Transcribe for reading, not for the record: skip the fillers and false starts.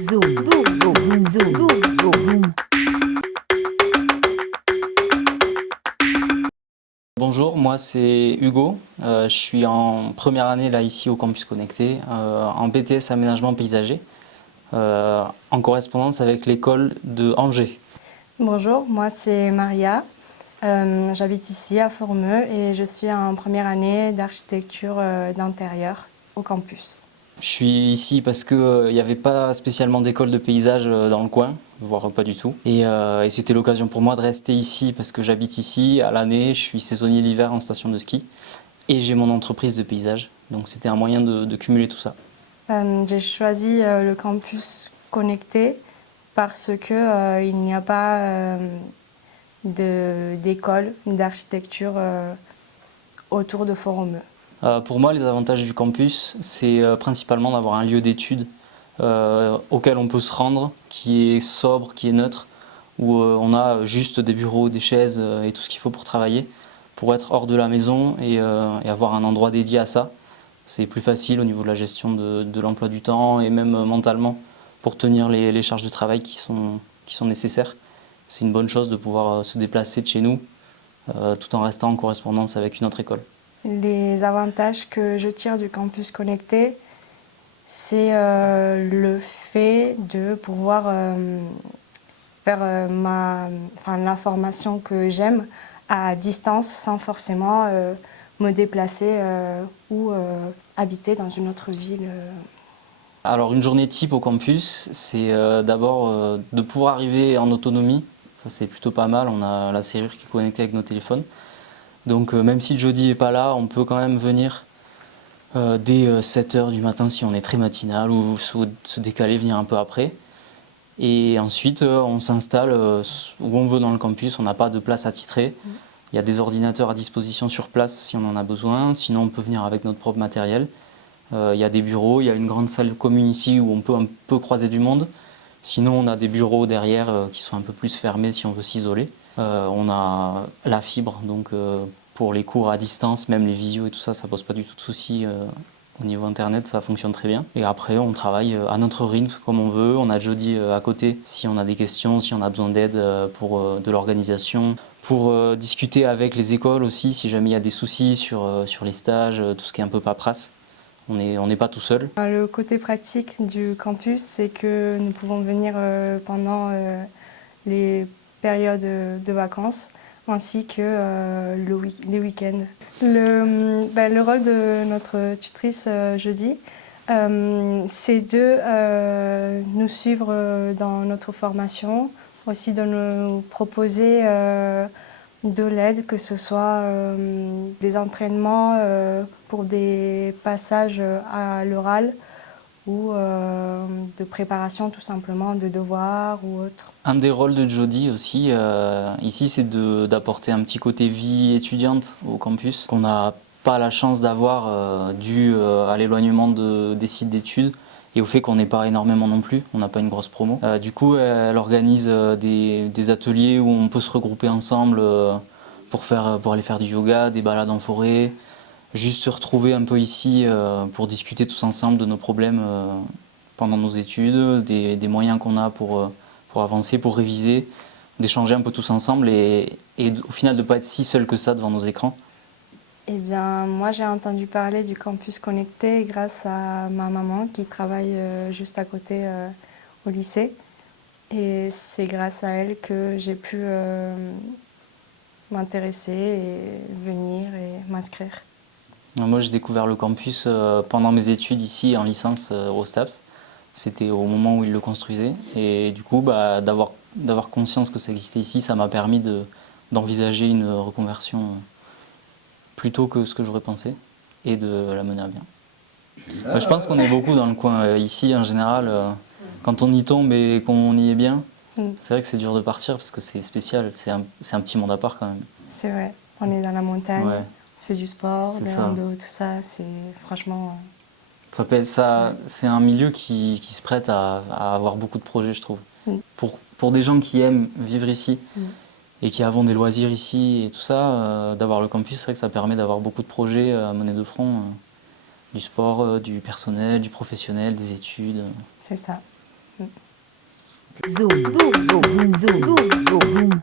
Zoom, boom, zoom, zoom, zoom, boom, zoom. Bonjour, moi c'est Hugo, je suis en première année là ici au Campus Connecté, en BTS Aménagement Paysager, en correspondance avec l'école de Angers. Bonjour, moi c'est Maria, j'habite ici à Formeux et je suis en première année d'architecture d'intérieur au campus. Je suis ici parce qu'il n'y avait pas spécialement d'école de paysage dans le coin, voire pas du tout. Et c'était l'occasion pour moi de rester ici parce que j'habite ici à l'année, je suis saisonnier l'hiver en station de ski et j'ai mon entreprise de paysage. Donc c'était un moyen de cumuler tout ça. J'ai choisi le campus connecté parce que il n'y a pas d'école d'architecture autour de Formeux. Pour moi, les avantages du campus, c'est principalement d'avoir un lieu d'études auquel on peut se rendre, qui est sobre, qui est neutre, où on a juste des bureaux, des chaises et tout ce qu'il faut pour travailler, pour être hors de la maison et avoir un endroit dédié à ça. C'est plus facile au niveau de la gestion de l'emploi du temps et même mentalement pour tenir les charges de travail qui sont nécessaires. C'est une bonne chose de pouvoir se déplacer de chez nous tout en restant en correspondance avec une autre école. Les avantages que je tire du campus connecté, c'est le fait de pouvoir faire la formation que j'aime à distance sans forcément me déplacer ou habiter dans une autre ville. Alors une journée type au campus, c'est d'abord de pouvoir arriver en autonomie. Ça c'est plutôt pas mal, on a la serrure qui est connectée avec nos téléphones. Donc même si le jeudi n'est pas là, on peut quand même venir dès 7 h du matin si on est très matinal ou se décaler, venir un peu après. Et ensuite on s'installe où on veut dans le campus, on n'a pas de place attitrée. Il y a des ordinateurs à disposition sur place si on en a besoin, sinon on peut venir avec notre propre matériel. Il y a des bureaux, il y a une grande salle commune ici où on peut un peu croiser du monde. Sinon, on a des bureaux derrière qui sont un peu plus fermés si on veut s'isoler. On a la fibre, donc pour les cours à distance, même les visios et tout ça, ça pose pas du tout de soucis. Au niveau internet, ça fonctionne très bien. Et après, on travaille à notre rythme, comme on veut. On a Jody à côté si on a des questions, si on a besoin d'aide pour de l'organisation. Pour discuter avec les écoles aussi, si jamais il y a des soucis sur les stages, tout ce qui est un peu paperasse. On n'est pas tout seul. Le côté pratique du campus, c'est que nous pouvons venir pendant les périodes de vacances ainsi que les week-ends. Le rôle de notre tutrice jeudi, c'est de nous suivre dans notre formation, aussi de nous proposer de l'aide, que ce soit des entraînements pour des passages à l'oral ou de préparation tout simplement de devoirs ou autre. Un des rôles de Jody aussi, ici, c'est d'apporter un petit côté vie étudiante au campus, qu'on n'a pas la chance d'avoir dû à l'éloignement des sites d'études et au fait qu'on n'est pas énormément non plus, on n'a pas une grosse promo. Du coup, elle organise des ateliers où on peut se regrouper ensemble pour aller faire du yoga, des balades en forêt, juste se retrouver un peu ici pour discuter tous ensemble de nos problèmes pendant nos études, des moyens qu'on a pour avancer, pour réviser, d'échanger un peu tous ensemble et au final de ne pas être si seul que ça devant nos écrans. Eh bien, moi j'ai entendu parler du campus connecté grâce à ma maman qui travaille juste à côté au lycée. Et c'est grâce à elle que j'ai pu m'intéresser et venir et m'inscrire. Moi j'ai découvert le campus pendant mes études ici en licence au STAPS. C'était au moment où ils le construisaient et du coup d'avoir conscience que ça existait ici, ça m'a permis d'envisager une reconversion plus tôt que ce que j'aurais pensé et de la mener à bien. Je pense qu'on est beaucoup dans le coin ici en général. Quand on y tombe et qu'on y est bien, c'est vrai que c'est dur de partir parce que c'est spécial, c'est un petit monde à part quand même. C'est vrai, on est dans la montagne, Ouais, on fait du sport, c'est des ça. randos, tout ça, c'est franchement... C'est un milieu qui se prête à avoir beaucoup de projets, je trouve. Mm. Pour des gens qui aiment vivre ici Mm. et qui avons des loisirs ici et tout ça, d'avoir le campus, c'est vrai que ça permet d'avoir beaucoup de projets à mener de front. Du sport, du personnel, du professionnel, des études. C'est ça. Zoom. Zoom. Zoom. Zoom. Zoom.